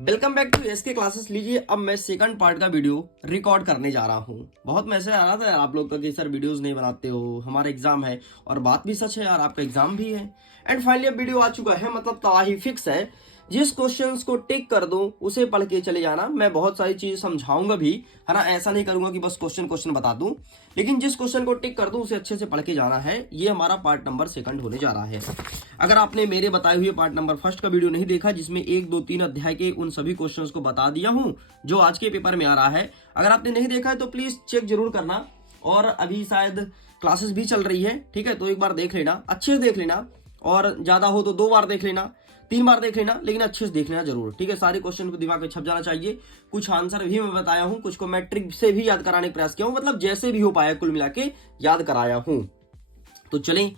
Welcome back to SK classes. लीजिए अब मैं सेकंड पार्ट का वीडियो रिकॉर्ड करने जा रहा हूँ। बहुत मैसेज आ रहा था आप लोग का कि सर वीडियोस नहीं बनाते हो, हमारा एग्जाम है। और बात भी सच है यार, आपका एग्जाम भी है। एंड फाइनली अब वीडियो आ चुका है, मतलब तबाही फिक्स है। जिस क्वेश्चंस को टिक कर दूं उसे पढ़ के चले जाना। मैं बहुत सारी चीजें समझाऊंगा भी, है ना। ऐसा नहीं करूंगा कि बस क्वेश्चन क्वेश्चन बता दूं, लेकिन जिस क्वेश्चन को टिक कर दूं उसे अच्छे से पढ़ के जाना है। ये हमारा पार्ट नंबर सेकंड होने जा रहा है। अगर आपने मेरे बताए हुए पार्ट नंबर फर्स्ट का वीडियो नहीं देखा, जिसमें 1, 2, 3 अध्याय के उन सभी क्वेश्चंस को बता दिया हूं जो आज के पेपर में आ रहा है, अगर आपने नहीं देखा है तो प्लीज चेक जरूर करना। और अभी शायद क्लासेस भी चल रही है, ठीक है, तो एक बार देख लेना, अच्छे से देख लेना। और ज्यादा हो तो 2 बार देख लेना, 3 बार देख लेना, लेकिन अच्छे से देख लेना जरूर, ठीक है। सारे क्वेश्चन को दिमाग में छप जाना चाहिए। कुछ आंसर भी मैं बताया हूं, कुछ को मैं ट्रिक से भी याद कराने का प्रयास किया हूं, मतलब जैसे भी हो पाया कुल मिला के याद कराया हूं। तो चलें,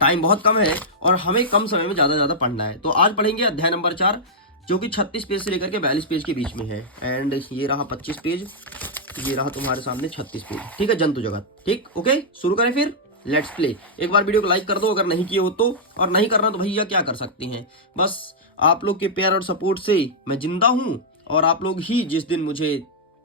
टाइम बहुत कम है और हमें कम समय में ज्यादा पढ़ना है। तो आज पढ़ेंगे अध्याय नंबर 4, जो कि 36 पेज से लेकर के 42 पेज के बीच में है। एंड ये रहा 25 पेज, ये रहा तुम्हारे सामने 36 पेज, ठीक है। जंतु जगत, ठीक, ओके। शुरू करें फिर, लेट्स प्ले। एक बार वीडियो को लाइक कर दो अगर नहीं किए हो तो, और नहीं करना तो भैया क्या कर सकते हैं। बस आप लोग के प्यार और सपोर्ट से मैं जिंदा हूं, और आप लोग ही जिस दिन मुझे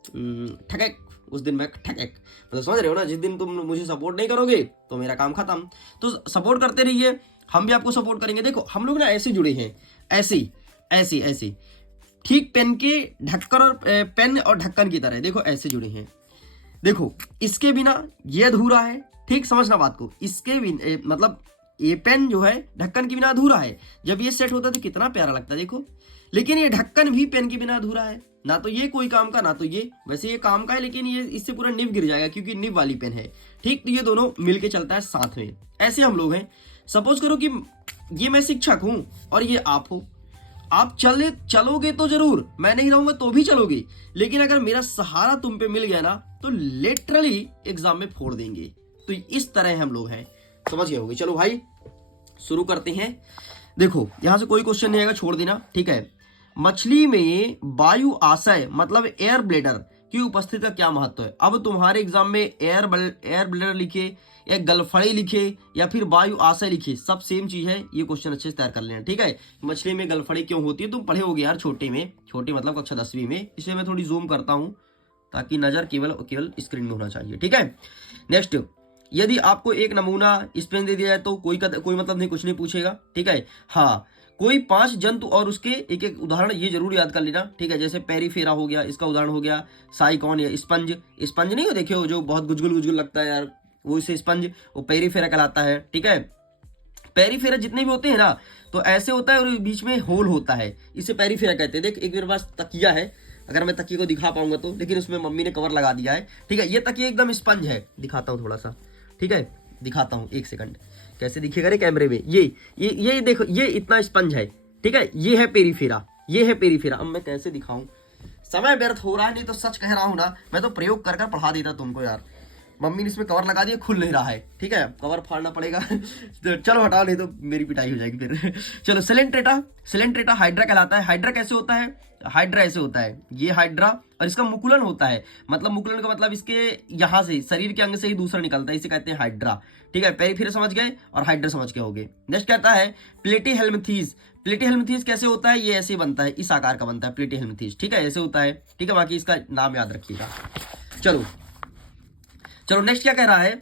ठगक, उस दिन मैं ठगक, मतलब समझ रहे हो ना। जिस दिन तुम मुझे सपोर्ट नहीं करोगे तो मेरा काम खत्म। तो सपोर्ट करते रहिए, हम भी आपको सपोर्ट करेंगे। देखो हम लोग ना ऐसे जुड़े हैं, ऐसे ऐसे ऐसे, ठीक पेन के ढक्कन और पेन और ढक्कन की तरह, देखो ऐसे जुड़े हैं। देखो इसके बिना ये अधूरा है, ठीक, समझना बात को। इसके बिना मतलब ये पेन जो है ढक्कन के बिना अधूरा है। जब ये सेट होता है तो कितना प्यारा लगता है, देखो। लेकिन ये ढक्कन भी पेन के बिना अधूरा है, ना तो ये कोई काम का ना तो ये। वैसे ये काम का है, लेकिन ये इससे पूरा निब गिर जाएगा क्योंकि निब वाली पेन है, ठीक। तो ये दोनों मिलके चलता है साथ में। ऐसे हम लोग हैं। सपोज करो कि ये मैं शिक्षक हूं और ये आप हो। आप चलोगे तो जरूर, मैं नहीं रहूंगा तो भी चलोगे, लेकिन अगर मेरा सहारा तुम पे मिल गया ना तो लिटरली एग्जाम में फोड़ देंगे। तो इस तरह हम लोग हैं, समझ गए होगे। चलो भाई शुरू करते हैं। देखो यहां से कोई क्वेश्चन नहीं आएगा, छोड़ देना, ठीक है। मछली में वायु आशय मतलब एयर ब्लेडर की उपस्थिति का क्या महत्व है। अब तुम्हारे एग्जाम में एयर ब्लेडर लिखे या गलफड़ी लिखे या फिर वायु आशय लिखे, सब सेम चीज है। ये क्वेश्चन अच्छे से तैयार कर लेना, ठीक है। मछली में गलफड़ी क्यों होती है, तुम पढ़े होगे यार छोटे में, छोटे मतलब कक्षा 10वीं में। इसे मैं थोड़ी जूम करता हूं ताकि नजर केवल स्क्रीन में होना चाहिए, ठीक है। नेक्स्ट, यदि आपको एक नमूना इस पेन दे दिया जाए तो कोई मतलब नहीं, कुछ नहीं पूछेगा, ठीक है। हाँ, कोई 5 जंतु और उसके एक एक उदाहरण ये जरूर याद कर लेना, ठीक है। जैसे पेरीफेरा हो गया, इसका उदाहरण हो गया साइकॉन या स्पंज। स्पंज नहीं हो, देखे हो जो बहुत गुजगुल लगता है यार, वो इसे स्पंज, वो पेरीफेरा कहलाता है, ठीक है। पेरीफेरा जितने भी होते हैं ना, तो ऐसे होता है और बीच में होल होता है, इसे पेरीफेरा कहते हैं। देख एक मेरे पास तकिया है, अगर मैं तकिए को दिखा पाऊंगा तो, लेकिन उसमें मम्मी ने कवर लगा दिया है, ठीक है। ये तकिया एकदम स्पंज है, दिखाता हूँ थोड़ा सा, ठीक है, दिखाता हूँ, एक सेकंड। कैसे दिखेगा रे कैमरे में, ये देखो, ये इतना स्पंज है, ठीक है। ये है पेरीफेरा, ये है पेरीफेरा। अब मैं कैसे दिखाऊं, समय व्यर्थ हो रहा है, नहीं तो सच कह रहा हूं ना, मैं तो प्रयोग कर कर पढ़ा देता तुमको यार। मम्मी ने इसमें कवर लगा दिया, खुल नहीं रहा है, ठीक है, कवर फाड़ना पड़ेगा। तो चलो हटाओ, नहीं तो मेरी पिटाई हो जाएगी फिर। चलो, सिलेंट्रेटा हाइड्रा कहलाता है। हाइड्रा कैसे होता है, हाइड्रा ऐसे होता है, ये हाइड्रा, और इसका मुकुलन होता है। मतलब मुकुलन का मतलब इसके यहां से, शरीर के अंग से ही दूसरा निकलता है, इसे कहते हैं हाइड्रा, ठीक है। पेरीफेरा समझ गए और हाइड्रा समझ गए होगे। नेक्स्ट कहता है प्लेटीहेल्मिंथेस। प्लेटीहेल्मिंथेस कैसे होता है, ये ऐसे बनता है, इस आकार का बनता है प्लेटीहेल्मिंथेस, ठीक है, ऐसे होता है, ठीक है। बाकी इसका नाम याद रखिएगा। चलो नेक्स्ट क्या कह रहा है,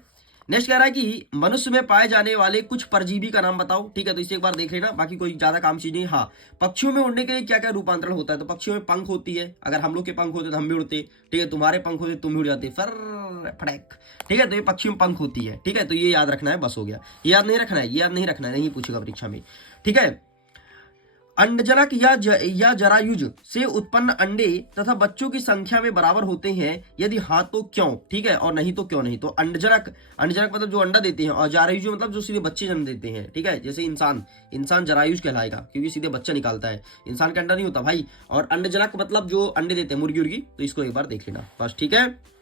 नेक्स्ट कह रहा है कि मनुष्य में पाए जाने वाले कुछ परजीवी का नाम बताओ, ठीक है। तो इसे एक बार देख लेना, बाकी कोई ज्यादा काम चीज नहीं। हाँ, पक्षियों में उड़ने के लिए क्या क्या रूपांतरण होता है, तो पक्षियों में पंख होती है। अगर हम लोग के पंख होते तो हम भी उड़ते, ठीक है। तुम्हारे पंख होते तुम भी उड़ जाते, फड़क, ठीक है। तो ये पक्षियों में पंख होती है, ठीक है। तो ये याद रखना है, बस हो गया। ये याद नहीं रखना है, ये याद नहीं रखना है, नहीं पूछेगा परीक्षा में, ठीक है। अंडजनक या जरायुज से उत्पन्न अंडे तथा बच्चों की संख्या में बराबर होते हैं, यदि हाँ तो क्यों, ठीक है, और नहीं तो क्यों नहीं। तो अंडजनक मतलब जो अंडा देते हैं, और जरायुज मतलब जो सीधे बच्चे जन्म देते हैं, ठीक है। जैसे इंसान जरायुज कहलाएगा क्योंकि सीधे बच्चा निकालता है, इंसान का अंडा नहीं होता भाई। और अंडजनक मतलब जो अंडे देते हैं, मुर्गी उर्गी, तो इसको एक बार देख लेना बस, ठीक है।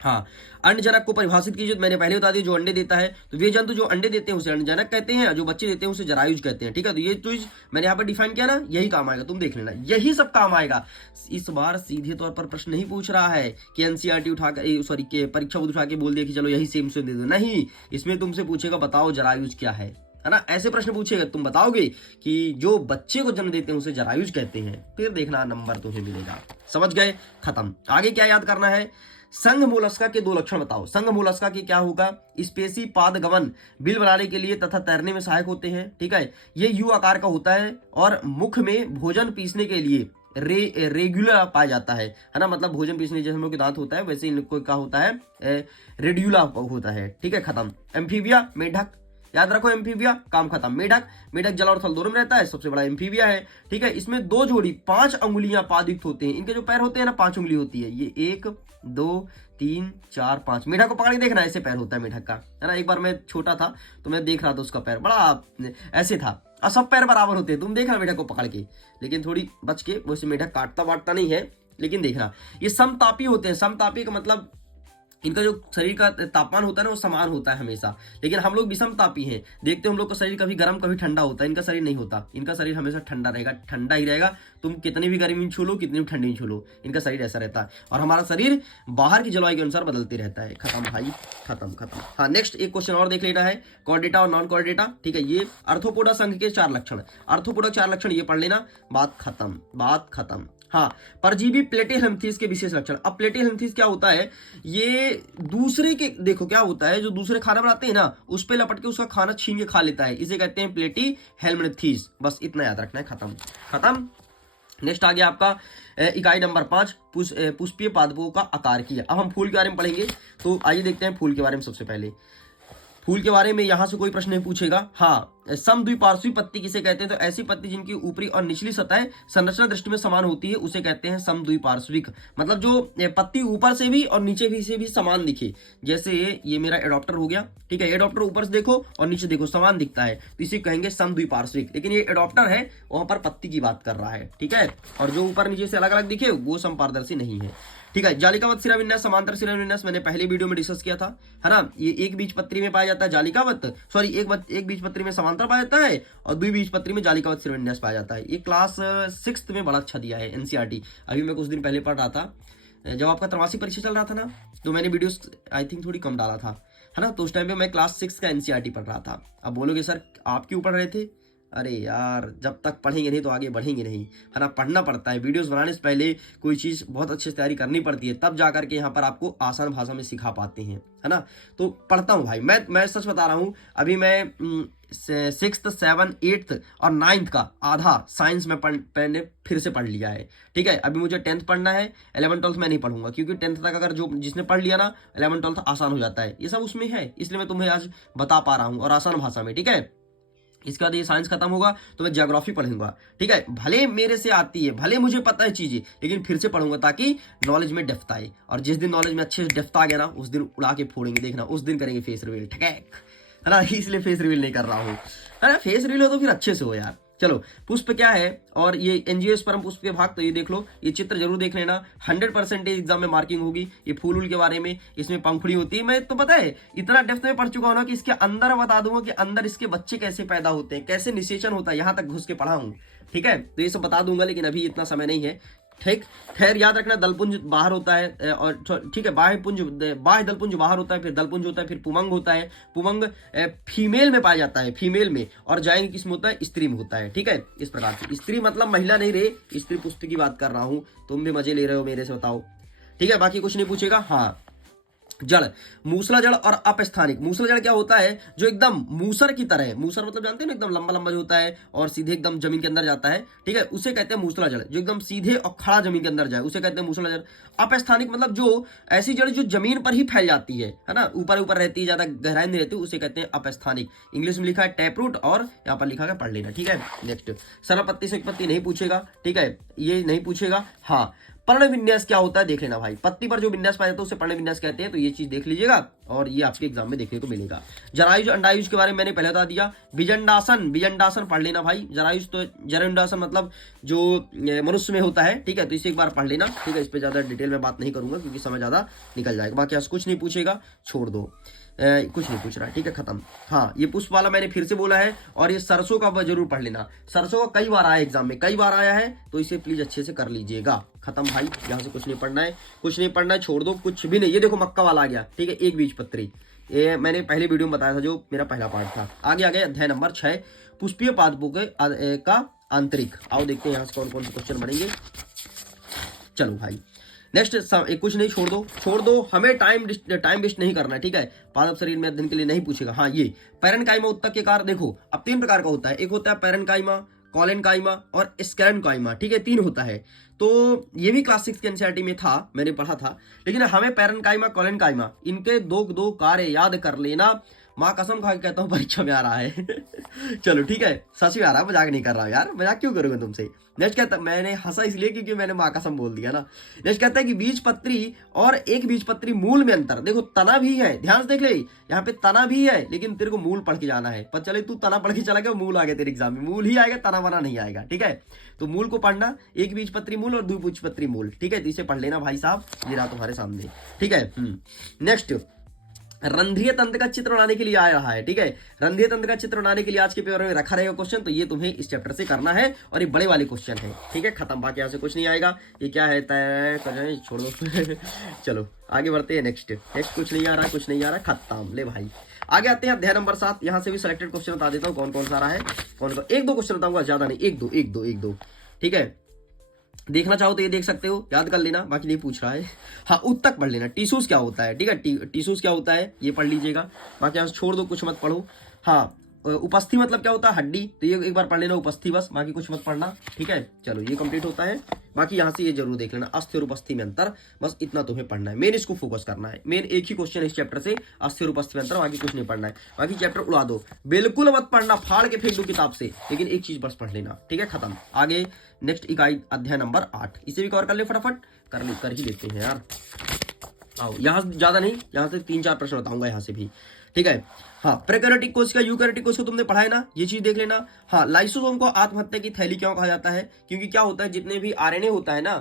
हाँ, अंडजनक को परिभाषित कीजिए, मैंने पहले बता दिया, जो अंडे देता है। तो वे जंतु जो अंडे देते हैं उसे अंडजनक कहते हैं, जो बच्चे देते हैं उसे जरायुज कहते हैं, ठीक है। तो ये चीज मैंने यहाँ पर डिफाइन किया ना, यही काम आएगा, तुम देख लेना, यही सब काम आएगा। इस बार सीधे तौर पर प्रश्न नहीं पूछ रहा है कि एनसीईआरटी उठाकर, सॉरी के परीक्षा उठा के बोल दिया कि चलो यही सेम से दे दो, नहीं। इसमें तुमसे पूछेगा बताओ जरायुज क्या है। है ना। ऐसे प्रश्न पूछेगा, तुम बताओगे कि जो बच्चे को जन्म देते हैं उसे जरायुज कहते हैं, फिर देखना नंबर तुम्हें मिलेगा। समझ गए, खत्म। आगे क्या याद करना है, संघ मोलस्का के 2 लक्षण बताओ। संघ मोलस्का की क्या होगा, स्पेसी पादगमन, बिल बनाने के लिए तथा तैरने में सहायक होते हैं। ठीक है, ये यू आकार का होता है और मुख में भोजन पीसने के लिए रेगुलर पाया जाता है ना। मतलब भोजन पीसने जैसे हम लोग के दांत होता है वैसे इनको क्या होता है, रेड्यूला होता है। ठीक है, खत्म। एम्फीबिया, मेढक, याद रखो एम्फीबिया, काम खत्म। मेढक, मेढक जल और थल दोनों में रहता है, सबसे बड़ा एम्फीबिया है। ठीक है, इसमें 2 जोड़ी 5 अंगुलियां पादयुक्त होते हैं। इनके जो पैर होते हैं ना 5 उंगली होती है, ये 1 2 3 4 5। मेढक को पकड़ के देखना, ऐसे पैर होता है मेढक का, है ना। एक बार मैं छोटा था तो मैं देख रहा था उसका पैर बड़ा ऐसे था, और सब पैर बराबर होते हैं। तुम देखना मेढक को पकड़ के, लेकिन थोड़ी बच के, वैसे मेढक काटता वाटता नहीं है, लेकिन देखना ये समतापी होते हैं। समतापी का मतलब इनका जो शरीर का तापमान होता है ना वो समान होता है हमेशा, लेकिन हम लोग विषमतापी हैं। देखते हो हम लोग का शरीर कभी गर्म कभी ठंडा होता है, इनका शरीर नहीं होता। इनका शरीर हमेशा ठंडा रहेगा, ठंडा ही रहेगा। तुम कितनी भी गर्मी में छू लो, कितनी भी ठंडी में छू लो, इनका शरीर ऐसा रहता है। और हमारा शरीर बाहर की जलवायु के अनुसार बदलते रहता है। खत्म भाई, खत्म। हाँ, नेक्स्ट एक क्वेश्चन और देख लेना है, कॉर्डेटा और नॉन कॉर्डेटा। ठीक है, ये आर्थ्रोपोडा संघ के 4 लक्षण, आर्थ्रोपोडा 4 लक्षण ये पढ़ लेना, बात खत्म। हाँ, परजीवी प्लेटिहेल्मिंथेस के विशेष लक्षण। अब प्लेटिहेल्मिंथेस क्या होता है, ये दूसरे के, देखो क्या होता है, जो दूसरे खाना बनाते हैं ना उस पे लपट के उसका खाना छीन के खा लेता है, इसे कहते हैं प्लेटिहेल्मिंथेस। बस इतना याद रखना है, खत्म। नेक्स्ट आ गया आपका इकाई नंबर 5, पुष्पीय पादपों का आकार की है। अब हम फूल के बारे में पढ़ेंगे, तो आइए देखते हैं फूल के बारे में। सबसे पहले फूल के बारे में यहां से कोई प्रश्न नहीं पूछेगा। हाँ, समद्विपार्श्वी पत्ती किसे कहते हैं, तो ऐसी पत्ती जिनकी ऊपरी और निचली सतह संरचना दृष्टि में समान होती है उसे कहते हैं समद्विपार्श्विक। मतलब जो पत्ती ऊपर से भी और नीचे भी से भी समान दिखे, जैसे ये मेरा एडॉप्टर हो गया। ठीक है, एडॉप्टर ऊपर से देखो और नीचे देखो समान दिखता है, तो इसे कहेंगे समद्विपार्श्विक। लेकिन ये एडॉप्टर है, वहां पर पत्ती की बात कर रहा है। ठीक है, और जो ऊपर नीचे से अलग अलग दिखे वो समपारदर्शी नहीं है। ठीक है, जालिकावत शिराविन्यास, समांतर शिराविन्यास मैंने पहले वीडियो में डिस्कस किया था, है ना। ये एक बीजपत्री में पाया जाता है जालिकावत, सॉरी एक बीजपत्री में समांतर पाया जाता है और द्विबीजपत्री में जालिकावत शिराविन्यास पाया जाता है। ये क्लास 6th में बड़ा अच्छा दिया है एनसीईआरटी। अभी मैं कुछ दिन पहले पढ़ रहा था, जब आपका त्रैमासिक परीक्षा चल रहा था ना, तो मैंने वीडियोस आई थिंक थोड़ी कम डाला था, है ना। तो उस टाइम पे मैं क्लास 6 का एनसीईआरटी पढ़ रहा था। अब बोलोगे सर आप क्यों पढ़ रहे थे, अरे यार जब तक पढ़ेंगे नहीं तो आगे बढ़ेंगे नहीं, है ना। पढ़ना पड़ता है, वीडियोस बनाने से पहले कोई चीज़ बहुत अच्छे से तैयारी करनी पड़ती है, तब जाकर के यहाँ पर आपको आसान भाषा में सिखा पाते हैं, है ना। तो पढ़ता हूँ भाई, मैं सच बता रहा हूँ। अभी मैं 6th 7th 8th और 9th का आधा साइंस में मैंने फिर से पढ़ लिया है। ठीक है, अभी मुझे 10th पढ़ना है, 11th 12th मैं नहीं पढ़ूंगा, क्योंकि 10th तक अगर जो जिसने पढ़ लिया ना 11th 12th आसान हो जाता है। ये सब उसमें है, इसलिए मैं तुम्हें आज बता पा रहा हूँ और आसान भाषा में। ठीक है, इसके बाद ये साइंस खत्म होगा तो मैं ज्योग्राफी पढ़ूंगा। ठीक है, भले मेरे से आती है, भले मुझे पता है चीजें, लेकिन फिर से पढ़ूंगा ताकि नॉलेज में डेप्थ आए। और जिस दिन नॉलेज में अच्छे से डेप्थ आ गया ना, उस दिन उड़ा के फोड़ेंगे, देखना उस दिन करेंगे फेस रिवील, ठीक है ना। इसलिए फेस रिवील नहीं कर रहा हूँ, है ना। फेस रिवील हो तो फिर अच्छे से हो यार। चलो, पुष्प क्या है और ये एंजियोस्पर्म पुष्प के भाग, तो ये देख लो, ये चित्र जरूर देख लेना, 100% एग्जाम में मार्किंग होगी। ये फूल उल के बारे में, इसमें पंखुड़ी होती है। मैं तो पता है इतना डेप्थ में पढ़ चुका हूं ना कि इसके अंदर बता दूंगा कि अंदर इसके बच्चे कैसे पैदा होते हैं, कैसे निषेचन होता है, यहां तक घुस के पढ़ा हूं। ठीक है, तो ये सब बता दूंगा, लेकिन अभी इतना समय नहीं है। ठीक, खैर याद रखना, दलपुंज बाहर होता है, और ठीक है, बाह्य दलपुंज बाहर होता है, फिर दलपुंज होता है, फिर पुमंग होता है। पुमंग फीमेल में पाया जाता है, फीमेल में, और जाएंगे किस में होता है, स्त्री में होता है। ठीक है, इस प्रकार से। स्त्री मतलब महिला नहीं रे, स्त्री पुष्प की बात कर रहा हूं। तुम भी मजे ले रहे हो मेरे से, बताओ। ठीक है, बाकी कुछ नहीं पूछेगा। हाँ, जड़, मूसला जड़ और अपस्थानिक। मूसला जड़ क्या होता है, जो एकदम मूसर की तरह, मूसर मतलब जानते हैं ना, एकदम लंबा लंबा जो होता है और सीधे एकदम जमीन के अंदर जाता है। ठीक है, उसे कहते हैं मूसला जड़, जो एकदम सीधे और खड़ा जमीन के अंदर जाए, उसे कहते हैं मूसला जड़। अपस्थानिक मतलब जो ऐसी जड़ जो जमीन पर ही फैल जाती है ना, ऊपर ऊपर रहती है, ज्यादा गहराई नहीं रहती, उसे कहते हैं अपस्थानिक। इंग्लिश में लिखा है टैप रूट, और यहाँ पर लिखा है, पढ़ लेना। ठीक है, नेक्स्ट, सरल पत्ती से पत्ती नहीं पूछेगा। ठीक है, ये नहीं पूछेगा। हाँ, पर्ण विन्यास क्या होता है देख लेना भाई, पत्ती पर जो विन्यास पाया जाता है उसे पर्ण विन्यास कहते हैं, तो ये चीज देख लीजिएगा और ये आपके एग्जाम में देखने को मिलेगा। जरायुज अंडायुज के बारे में मैंने पहले बता दिया। विजंडासन, विजंडासन पढ़ लेना भाई। जरायुज तो जरायुंडासन मतलब जो मनुष्य में होता है। ठीक है, तो इसे एक बार पढ़ लेना। ठीक है, इस पर ज्यादा डिटेल में बात नहीं करूंगा क्योंकि समय ज्यादा निकल जाएगा। बाकी आज कुछ नहीं पूछेगा, छोड़ दो, कुछ नहीं पूछ रहा है। ठीक है, खत्म। हाँ, ये पुष्प वाला मैंने फिर से बोला है, और ये सरसों का जरूर पढ़ लेना। सरसों का कई बार आया एग्जाम में, कई बार आया है, तो इसे प्लीज अच्छे से कर लीजिएगा। खत्म भाई, यहाँ से कुछ नहीं पढ़ना है, कुछ नहीं पढ़ना है, छोड़ दो, कुछ भी नहीं। ये देखो मक्का वाला आ गया। ठीक है, एक बीजपत्री, ये मैंने पहले वीडियो में बताया था, जो मेरा पहला पार्ट था। आगे आगे अध्याय नंबर 6 पुष्पीय पादपों का आंतरिक। आओ देखते हैं यहाँ से कौन कौन से क्वेश्चन बनेंगे। चलो भाई नेक्स्ट कुछ नहीं, छोड़ दो, हमें टाइम वेस्ट नहीं करना है, ठीक है। पादप शरीर में अध्ययन के लिए नहीं पूछेगा। हाँ, ये पैरेन्काइमा उत्तक के कार्य देखो, अब 3 प्रकार का होता है। एक होता है पैरेन्काइमा, कॉलेनकाइमा और स्कैरेन्काइमा, ठीक है, 3 होता है। तो ये भी क्लास 6 के एनसीईआरटी में था, मैंने पढ़ा था। लेकिन हमें पैरेन्काइमा कॉलेनकाइमा इनके दो कार्य याद कर लेना। माँ कसम खा के कहता हूँ परीक्षा में आ रहा है। चलो ठीक है, सच में आ रहा है, मजाक नहीं कर रहा हूँ यार, मजाक क्यों करूँगा तुमसे। नेक्स्ट कहता, मैंने हंसा इसलिए क्योंकि मैंने माँ कसम बोल दिया ना। नेक्स्ट कहता है कि बीजपत्री और एक बीजपत्री मूल में अंतर। देखो तना भी है, ध्यान से देख ले, यहाँ पे तना भी है, लेकिन तेरे को मूल पढ़ के जाना है। पर चले तू तना पढ़ के चला गया, मूल आ गया तेरे एग्जाम में, मूल ही आएगा, तना बना नहीं आएगा, ठीक है। तो मूल को पढ़ना, एक बीजपत्री मूल और द्विबीजपत्री मूल, ठीक है। तो इसे पढ़ लेना भाई साहब, ये रहा तुम्हारे सामने, ठीक है। नेक्स्ट रंध्रीय तंत्र का चित्र बनाने के लिए आ रहा है, ठीक है। रंध्रीय तंत्र का चित्र बनाने के लिए आज के पेपर में रखा रहेगा क्वेश्चन, तो ये तुम्हें इस चैप्टर से करना है और ये बड़े वाले क्वेश्चन है, ठीक है। खत्म, बाकी यहाँ से कुछ नहीं आएगा। ये क्या है, तय छोड़ दो। चलो आगे बढ़ते हैं। नेक्स्ट कुछ नहीं आ रहा, खत्म। ले भाई आगे आते हैं अध्याय नंबर 7। यहाँ से भी सिलेक्टेड क्वेश्चन बता देता हूँ कौन कौन सा आ रहा है, कौन कौन। 1-2 क्वेश्चन बताऊंगा, ज्यादा नहीं, 1-2, ठीक है। देखना चाहो तो ये देख सकते हो, याद कर लेना, बाकी नहीं पूछ रहा है। हाँ, उत्तक पढ़ लेना, टिश्यूज क्या होता है, ठीक है। टिश्यूज क्या होता है ये पढ़ लीजिएगा, बाकी यहाँ छोड़ दो, कुछ मत पढ़ो। हाँ, उपस्थि मतलब क्या होता है, हड्डी, तो ये एक बार पढ़ लेना उपस्थि बस, बाकी कुछ मत पढ़ना, ठीक है। चलो ये कंप्लीट होता है। बाकी यहाँ से ये जरूर देख लेना, अस्थि और उपस्थि में अंतर, बस इतना तुम्हें पढ़ना है। मेन इसको फोकस करना है, मेन एक ही क्वेश्चन इस चैप्टर से, अस्थि और उपस्थि में अंतर, बाकी कुछ नहीं पढ़ना है। बाकी चैप्टर उड़ा दो, बिल्कुल मत पढ़ना, फाड़ के फेंक दो किताब से, लेकिन एक चीज बस पढ़ लेना, ठीक है, खत्म। आगे नेक्स्ट इकाई अध्याय नंबर 8, इसे भी कवर कर ले फटाफट, कर ही लेते हैं यार। आओ, यहाँ से ज्यादा नहीं, यहाँ से 3-4 प्रश्न बताऊंगा यहाँ से भी, ठीक है। हाँ, प्रोकैरियोटिक कोशिका यूकैरियोटिक कोशिका तुमने पढ़ा है ना, ये चीज देख लेना। हाँ, लाइसोसोम को आत्महत्या की थैली क्यों कहा जाता है, क्योंकि क्या होता है, जितने भी आरएनए होता है ना,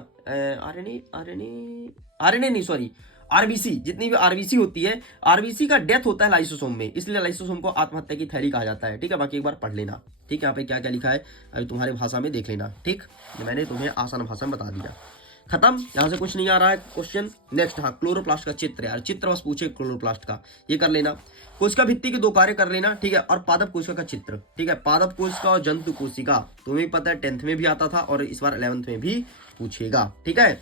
आरएनए नहीं सॉरी, आरबीसी, जितनी भी आरबीसी होती है, आरबीसी का डेथ होता है लाइसोसोम में, इसलिए लाइसोसोम को आत्महत्या की थैली कहा जाता है, ठीक है। बाकी एक बार पढ़ लेना, ठीक है। यहाँ पे क्या क्या लिखा है अभी तुम्हारी भाषा में देख लेना, ठीक, मैंने तुम्हें आसान भाषा में बता दिया, खत्म। यहाँ से कुछ नहीं आ रहा है क्वेश्चन। नेक्स्ट, हाँ, क्लोरोप्लास्ट का चित्र, यार चित्र बस पूछे क्लोरोप्लास्ट का, ये कर लेना। कोशिका भित्ति के 2 कार्य कर लेना, ठीक है। और पादप कोशिका का चित्र, ठीक है। पादप कोशिका और जंतु कोशिका तुम्हें पता है 10th में भी आता था और इस बार 11th में भी पूछेगा, ठीक है।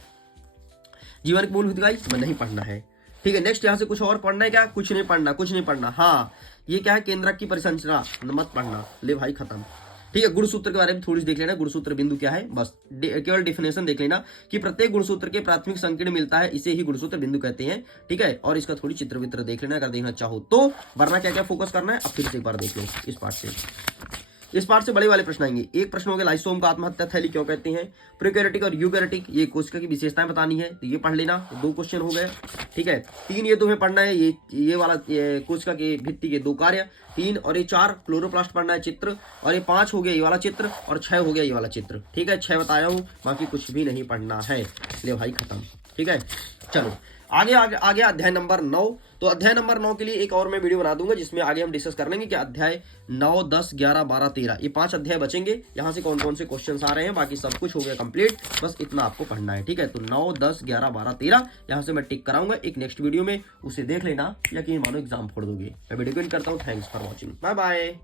जीवन की मूलभूत इकाई तुम्हें नहीं पढ़ना है, ठीक है। नेक्स्ट यहाँ से कुछ और पढ़ना है क्या, कुछ नहीं पढ़ना। हाँ, ये क्या है, केंद्रक की परिसंरचना मत पढ़ना, ले भाई खत्म, ठीक है। गुणसूत्र के बारे में थोड़ी देख लेना, गुणसूत्र बिंदु क्या है, बस केवल डिफिनेशन देख लेना कि प्रत्येक गुणसूत्र के प्राथमिक संकीर्ण मिलता है, इसे ही गुणसूत्र बिंदु कहते हैं, ठीक है। और इसका थोड़ी चित्र वित्र देख लेना अगर देखना चाहो तो, वरना क्या क्या फोकस करना है अब फिर से एक बार देख लो। इस पार्ट से बड़े वाले प्रश्न आएंगे। एक प्रश्न हो गया, लाइसोसोम का आत्महत्या थैली क्यों कहते हैं। प्रोकैरियोटिक और यूकैरियोटिक, ये कोशिका की विशेषताएं बतानी है, तो ये पढ़ लेना, 2 क्वेश्चन हो गए, ठीक है। 3 ये तुम्हें पढ़ना है, ये वाला कोशिका के भित्ति के 2 कार्य, 3 और ये 4 क्लोरोप्लास्ट पढ़ना है चित्र, और ये 5 हो गया ये वाला चित्र, और 6 हो गया ये वाला चित्र, ठीक है। 6 बताया हूँ, बाकी कुछ भी नहीं पढ़ना है, ले भाई खत्म, ठीक है। चलो आगे अध्याय नंबर 9। तो अध्याय नंबर 9 के लिए एक और मैं वीडियो बना दूंगा, जिसमें आगे हम डिस्कस कर लेंगे कि अध्याय 9, 10, 11, 12, 13 ये 5 अध्याय बचेंगे। यहाँ से कौन कौन से क्वेश्चंस आ रहे हैं, बाकी सब कुछ हो गया कंप्लीट, बस इतना आपको पढ़ना है, ठीक है। तो 9, 10, 11, 12, 13 यहाँ से मैं टिक कराऊंगा एक नेक्स्ट वीडियो में, उसे देख लेना, यकीन मानो एग्जाम फोड़ दोगे। मैं वीडियो को एंड करता हूँ, thanks for watching, bye bye.